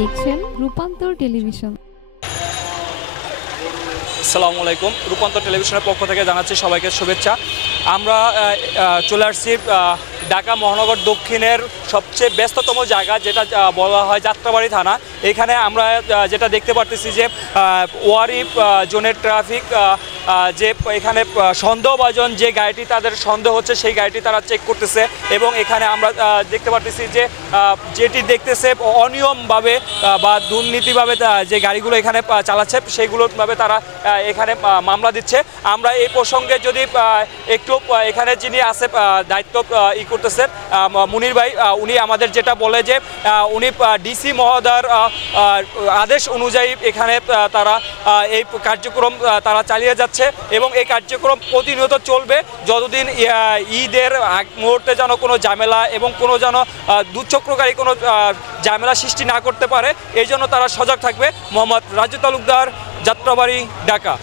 দেখছেন রূপান্তর টেলিভিশন। আসসালামু আলাইকুম। রূপান্তর টেলিভিশনের পক্ষ থেকে জানাচ্ছি সবাইকে শুভেচ্ছা। আমরা চলে আসছি ঢাকা মহানগর দক্ষিণের সবচেয়ে ব্যস্ততম জায়গা, যেটা বলা হয় যাত্রাবাড়ি থানা। এখানে আমরা যেটা দেখতে পারতেছি যে ওয়ারি জোনের ট্রাফিক যে এখানে সন্দেহভাজন যে গাড়িটি তাদের সন্দেহ হচ্ছে সেই গাড়িটি তারা চেক করতেছে, এবং এখানে আমরা দেখতে পারতেছি যে যেটি দেখতেছে অনিয়মভাবে বা দুর্নীতিভাবে যে গাড়িগুলো এখানে চালাচ্ছে সেইগুলোভাবে তারা এখানে মামলা দিচ্ছে। আমরা এই প্রসঙ্গে যদি একটু এখানে যিনি আছে দায়িত্ব করতেছেন মুনির ভাই, উনি আমাদের যেটা বলে যে উনি ডিসি মহোদয়ের আদেশ অনুযায়ী এখানে তারা এই কার্যক্রম তারা চালিয়ে যাচ্ছে, এবং এই কার্যক্রম প্রতিনিয়ত চলবে যতদিন ঈদের মুহূর্তে যেন কোনো ঝামেলা এবং কোনো যেন দুঃচক্রকারী কোনো ঝামেলা সৃষ্টি না করতে পারে, এই জন্য তারা সজাগ থাকবে। মোহাম্মদ রাজু তালুকদার, যাত্রাবাড়ি, ঢাকা।